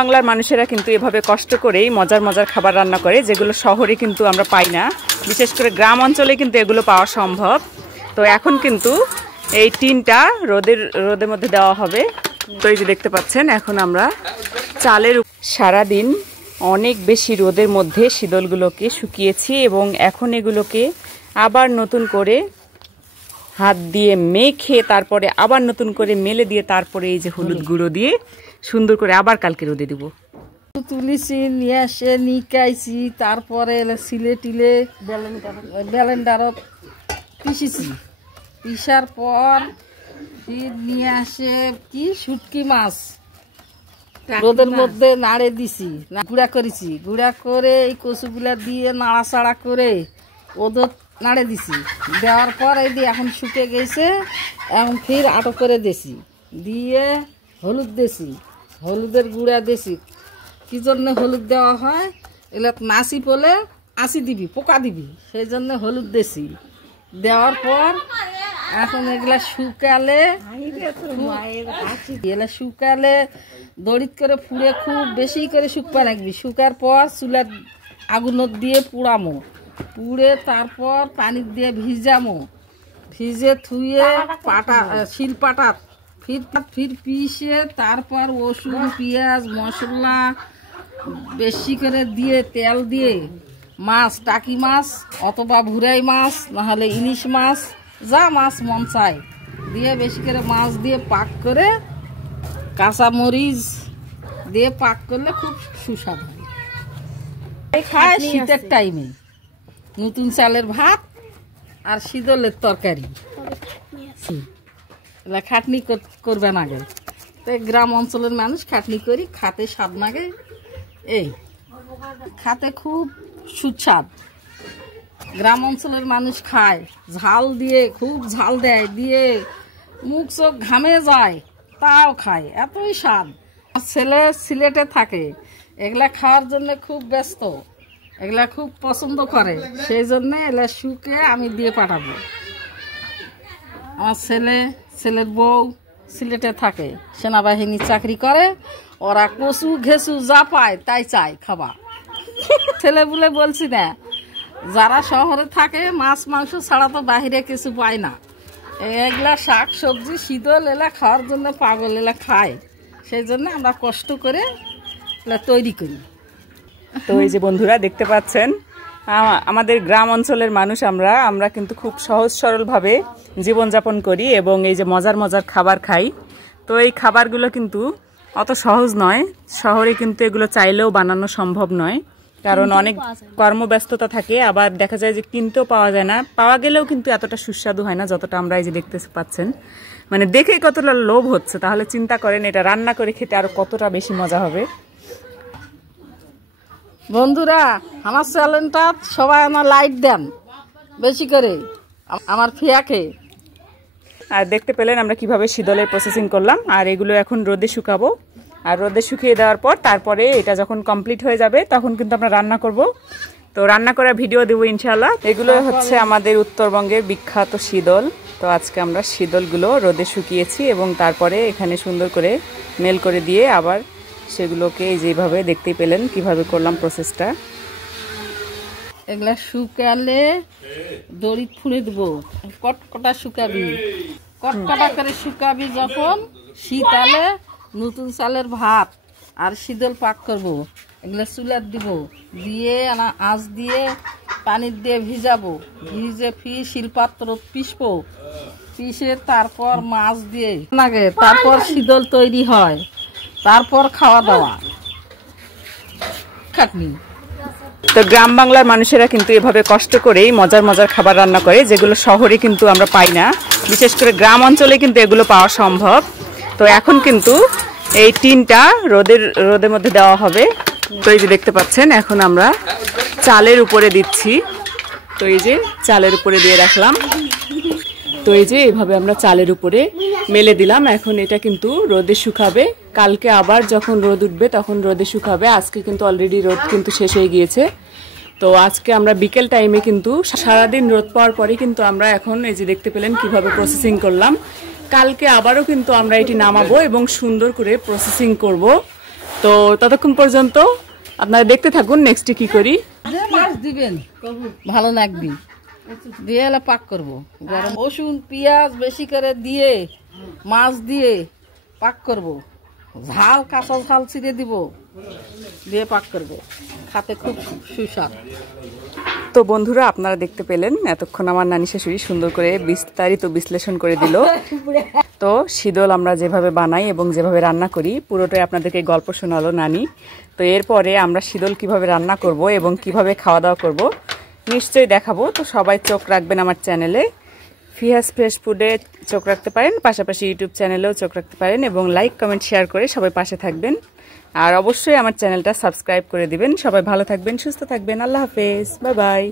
বাংলার মানুষেরা কিন্তু এভাবে কষ্ট করেই মজার মজার খাবার রান্না করে, যেগুলো শহরে কিন্তু আমরা পাই না। বিশেষ করে গ্রাম অঞ্চলে কিন্তু এগুলো পাওয়া সম্ভব। তো এখন কিন্তু এই টিনটা রোদের মধ্যে দেওয়া হবে। তো এই যে দেখতে পাচ্ছেন, এখন আমরা চালের সারাদিন অনেক বেশি রোদের মধ্যে শীতলগুলোকে শুকিয়েছি এবং এখন এগুলোকে আবার নতুন করে হাত দিয়ে মেখে তারপরে আবার নতুন করে মেলে দিয়ে তারপরে এই যে হলুদ গুঁড়ো দিয়ে সুন্দর করে আবার কালকে রোদে দিব। তুলিছি, নিয়ে আসে নিকাইছি, তারপরে সিলে টিলে ব্যালেন্ডারত পিষিছি। পিসার পর নিয়ে আসে কি শুটকি মাছ রোদের মধ্যে নাড়ে দিছি, গুঁড়া করেছি। গুঁড়া করে এই কচুগুলা দিয়ে নাড়াচাড়া করে ওদের নাড়ে দিছি। দেওয়ার পর এই দিয়ে এখন শুকে গেছে, এখন ফির আটো করে দিছি, দিয়ে হলুদ দিছি, হলুদের গুঁড়া দিছি। কি জন্য হলুদ দেওয়া হয়? এগুলো মাছি পলে আঁচি দিবি, পোকা দিবি, সেই জন্য হলুদ দিছি। দেওয়ার পর এখন এগুলা শুকালে শুকালে দড়িত করে ফুড়ে খুব বেশি করে শুকবা লাগবি। শুকার পর চুলার আগুনত দিয়ে পুড়ামো, পুড়ে তারপর পানি দিয়ে ভিজামো, ভিজে থুয়ে পাটা শিল পাটাত ফির পিষে তারপর রসুন পেঁয়াজ মশলা বেশি করে দিয়ে তেল দিয়ে মাছ, টাকি মাছ অথবা ভুরাই মাছ, নাহলে ইলিশ মাছ, যা মাছ মন চায় দিয়ে বেশি করে মাছ দিয়ে পাক করে কাঁচা মরিচ দিয়ে পাক করলে খুব সুস্বাদু হয়। খায় শীতের টাইমে নতুন চালের ভাত আর শীতলের তরকারি। খাটনি করবে না গে, তো গ্রাম অঞ্চলের মানুষ খাটনি করি, খাতে স্বাদ লাগে। এই খাতে খুব সুস্বাদ। গ্রাম অঞ্চলের মানুষ খায় ঝাল দিয়ে, খুব ঝাল দেয়, দিয়ে মুখ চোখ ঘামে যায়, তাও খায়, এতই স্বাদ। ছেলে সিলেটে থাকে, এগুলা খাওয়ার জন্য খুব ব্যস্ত, এগুলা খুব পছন্দ করে, সেই জন্য এগুলা শুকে আমি দিয়ে পাঠাবো। আমার ছেলের বউ সিলেটে থাকে, সেনাবাহিনী চাকরি করে, ওরা কচু ঘেঁচু যা পায় তাই চায় খাবা। ছেলে বলে বলছি না, যারা শহরে থাকে মাছ মাংস ছাড়া তো বাহিরে কিছু পায় না। এগুলা শাক সবজি শীতল এলা খাওয়ার জন্য পাগল, এলা খায়, সেই জন্য আমরা কষ্ট করে এলা তৈরি করি। তো এই যে বন্ধুরা দেখতে পাচ্ছেন, আমাদের গ্রাম অঞ্চলের মানুষ আমরা কিন্তু খুব সহজ সরলভাবে জীবনযাপন করি এবং এই যে মজার মজার খাবার খাই। তো এই খাবারগুলো কিন্তু অত সহজ নয়, শহরে কিন্তু এগুলো চাইলেও বানানো সম্ভব নয়, কারণ অনেক কর্মব্যস্ততা থাকে, আবার দেখা যায় যে কিনতেও পাওয়া যায় না, পাওয়া গেলেও কিন্তু এতটা সুস্বাদু হয় না যতটা আমরা এই যে দেখতে পাচ্ছেন। মানে দেখেই কতটা লোভ হচ্ছে, তাহলে চিন্তা করেন এটা রান্না করে খেতে আরো কতটা বেশি মজা হবে। বন্ধুরা, আমার চ্যানেলটা সবাই আমার লাইক দেন বেশি করে, আমার ফিয়াকে। আর দেখতে পেলেন আমরা কিভাবে শীতলের প্রসেসিং করলাম, আর এগুলো এখন রোদে শুকাবো, আর রোদে শুকিয়ে দেওয়ার পর তারপরে এটা যখন কমপ্লিট হয়ে যাবে তখন কিন্তু আমরা রান্না করব। তো রান্না করার ভিডিও দেবো ইনশাআল্লাহ। এগুলো হচ্ছে আমাদের উত্তরবঙ্গের বিখ্যাত শীতল। তো আজকে আমরা শীতলগুলো রোদে শুকিয়েছি এবং তারপরে এখানে সুন্দর করে মেল করে দিয়ে আবার সেগুলোকে যেভাবে দেখতেই পেলেন কিভাবে করলাম প্রসেসটা। এগুলা শুকালে দড়ি ফুঁড়ে দেবো, কটকটা শুকাবি, কটকটা করে শুকাবি। যখন শীতালে নতুন চালের ভাত আর শীতল পাক করব, এগুলো চুলার দিব, দিয়ে আঁচ দিয়ে পানি দিয়ে ভিজাবো, ভিজে শিলপাত্র পিষবো, পিষে তারপর মাছ দিয়ে লাগে, তারপর শীতল তৈরি হয়, তারপর খাওয়া দাওয়া খাটনি। তো গ্রাম বাংলার মানুষেরা কিন্তু এভাবে কষ্ট করেই মজার মজার খাবার রান্না করে, যেগুলো শহরে কিন্তু আমরা পাই না। বিশেষ করে গ্রাম অঞ্চলে কিন্তু এগুলো পাওয়া সম্ভব। তো এখন কিন্তু এই টিনটা রোদের মধ্যে দেওয়া হবে। তো এই যে দেখতে পাচ্ছেন, এখন আমরা চালের উপরে দিচ্ছি। তো এই যে চালের উপরে দিয়ে রাখলাম। তো এই যে এইভাবে আমরা চালের উপরে মেলে দিলাম। এখন এটা কিন্তু রোদে শুকাবে, কালকে আবার যখন রোদ উঠবে তখন রোদে শুকাবে। আজকে কিন্তু অলরেডি রোদ কিন্তু শেষ হয়ে গিয়েছে। তো আজকে আমরা বিকেল টাইমে কিন্তু সারাদিন রোদ পাওয়ার পরে কিন্তু আমরা এখন এই যে দেখতে পেলেন কিভাবে প্রসেসিং করলাম। কালকে আবারও কিন্তু আমরা এটি নামাবো এবং সুন্দর করে প্রসেসিং করব। তো তো ততক্ষণ পর্যন্ত আপনারা দেখতে থাকুন নেক্সটে কি করি। যে মাছ দিবেন ভালো লাগবে, দিয়ে এলে পাক করবো। গরম রসুন পেঁয়াজ বেশি করে দিয়ে মাছ দিয়ে পাক করব, ঝাল কাঁচা ঝাল ছিঁড়ে দিব, দিয়ে পাক করব, খাতে খুব সুস্বাদ। তো বন্ধুরা আপনারা দেখতে পেলেন এতক্ষণ আমার নানি শাশুড়ি সুন্দর করে বিস্তারিত বিশ্লেষণ করে দিল। তো শীদল আমরা যেভাবে বানাই এবং যেভাবে রান্না করি পুরোটাই আপনাদেরকে গল্প শোনালো নানি। তো এরপরে আমরা শীদল কিভাবে রান্না করব এবং কিভাবে খাওয়া দাওয়া করব নিশ্চয়ই দেখাবো। তো সবাই চোখ রাখবেন আমার চ্যানেলে, ফিহাস ফ্রেশ ফুডে চোখ রাখতে পারেন, পাশাপাশি ইউটিউব চ্যানেলেও চোখ রাখতে পারেন এবং লাইক কমেন্ট শেয়ার করে সবাই পাশে থাকবেন। আর অবশ্যই আমার চ্যানেলটা সাবস্ক্রাইব করে দিবেন। সবাই ভালো থাকবেন, সুস্থ থাকবেন। আল্লাহ হাফেজ, বাই বাই।